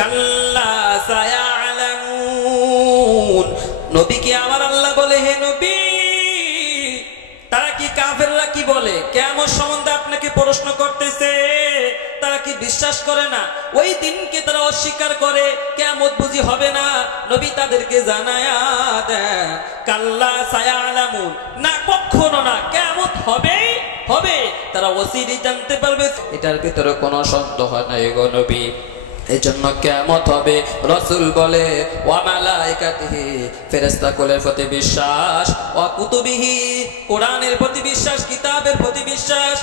কাল্লা সায়ালামুন। নবীকে আমার আল্লাহ বলে, হে নবী, তারা কি কাফেররা কি বলে কিয়ামত সম্বন্ধে আপনাকে প্রশ্ন করতেছে, তারা কি বিশ্বাস করে না? ওই দিনকে তারা অস্বীকার করে, কিয়ামত বুঝি হবে না? নবী তাদেরকে জানায়া দেন, কাল্লা সায়ালামুন, না কখনো না, কিয়ামত হবে হবে, তারা অচিরেই জানতে পারবে, এটার ভিতরে কোনো সন্দেহ নাই গো নবী। এজন্য কিয়ামত হবে। রাসূল বলে, ওয়া মালাইকাতিহি, ফেরেশতাকুলের প্রতি বিশ্বাস, ওয়া কুতুবিহি, কোরআনের প্রতি বিশ্বাস, কিতাবের প্রতি বিশ্বাস,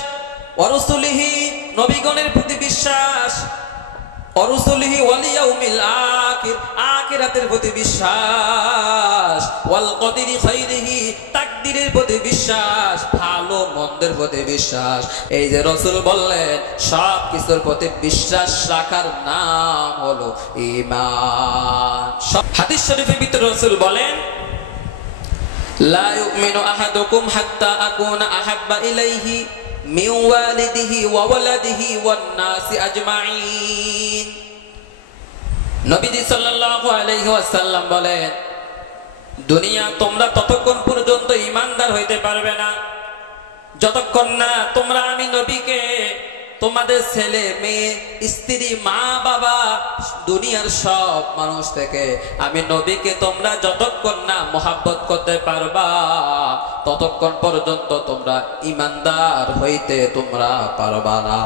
ওয়া রাসূলিহি, নবীগণের প্রতি বিশ্বাস, ওয়া রাসূলিহি ওয়াল ইয়াউমিল আখির, আখিরাতের প্রতি বিশ্বাস, ওয়াল কদরি খাইরিহি, তাকদীরের প্রতি বিশ্বাস, ভালো মন্দের প্রতি বিশ্বাস। এই যে রাসূল বললেন, সব কিছুর প্রতি বিশ্বাস রাখার নাম হলো ঈমান। হাদিস শরীফের ভিতরে রাসূল বলেন, লা ইউমিনু আহাদুকুম হাত্তা আকুনা আহাব্বা ইলাইহি মিন ওয়ালিদিহি ওয়া ওয়ালাদিহি ওয়ান নাসি আজমাইন। নবীজি সাল্লাল্লাহু আলাইহি ওয়াসাল্লাম বলেন, দুনিয়া তোমরা ততক্ষণ পর্যন্ত ঈমানদার হইতে পারবে না যতক্ষণ না তোমরা আমি নবীকে, তোমাদের ছেলে মেয়ে স্ত্রী মা বাবা দুনিয়ার সব মানুষ থেকে আমি নবীকে তোমরা যতক্ষণ না মহব্বত করতে পারবা ততক্ষণ পর্যন্ত তোমরা ঈমানদার হইতে তোমরা পারবা না।